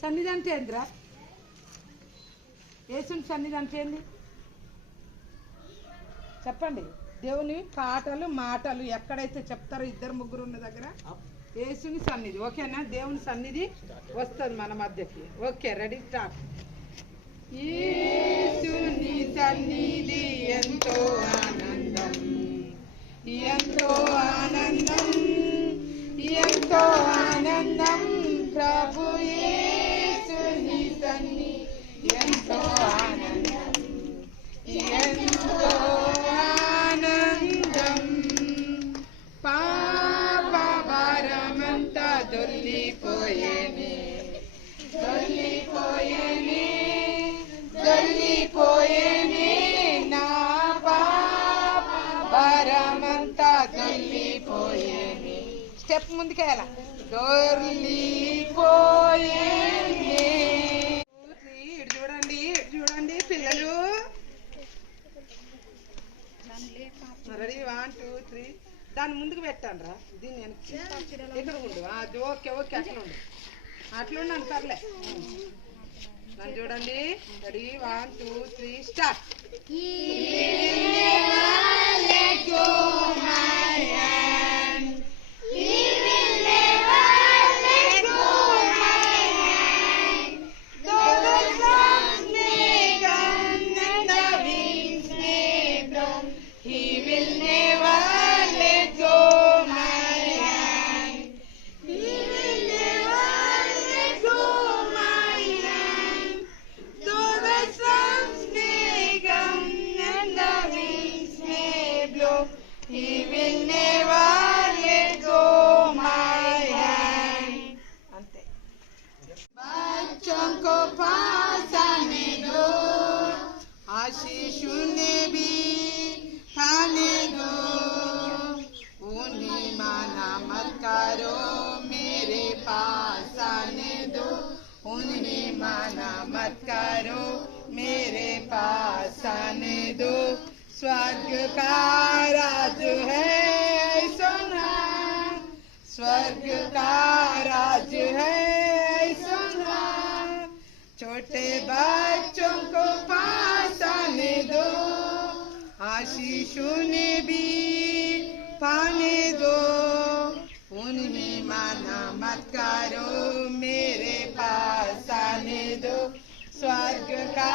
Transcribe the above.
సన్నిధి అంటే ఏందిరా? యేసుని సన్నిధి అంటే ఏంది చెప్పండి. దేవుని పాటలు మాటలు ఎక్కడైతే చెప్తారో ఇద్దరు ముగ్గురు ఉన్న దగ్గర యేసుని సన్నిధి. ఓకేనా? దేవుని సన్నిధి వస్తుంది మన మధ్యకి. Okay, ready, start. యేసుని సన్నిధి ఎంతో ఆనందం, ఎంతో ఆనందం, ఎంతో ఆనందం. ప్రభు యేసుని సన్నిధి ఎంతో ఆనందం, ఎంతో ఆనందం. పాప భారమంతా దొల్లిపోయేనే, దొల్లిపోయేనే, దొల్లిపోయేనే. నా పాప భారమంతా దొల్లిపోయేనే. స్టెప్ ముందుకేయాల. దొల్లిపోయేనే. ఇటు చూడండి, ఇటు చూడండి పిల్లలు. రెడీ, 1 2 3. దాన్ని ముందుకు పెట్టాను రా, దీన్ని ఇక్కడ ఉండు. ఓకే ఓకే, అట్లా ఉండు, అట్లా ఉన్నాను, పర్లే. నన్ను చూడండి. Ready, 1 2 3, start. He will never let go my hand. Ante. Bachon ko paasane do, आशीष उन्हें भी खाने दो. उन्हें माना मत करो, मेरे पास आने दो. उन्हें माना मत करो, मेरे पास आने दो. स्वर्ग का राज है सोना, स्वर्ग का राज है सोना. छोटे बच्चों को पास आने दो, आशीष उन्हें भी पाने दो. उन्हें माना मत करो, मेरे पास आने दो. स्वर्ग का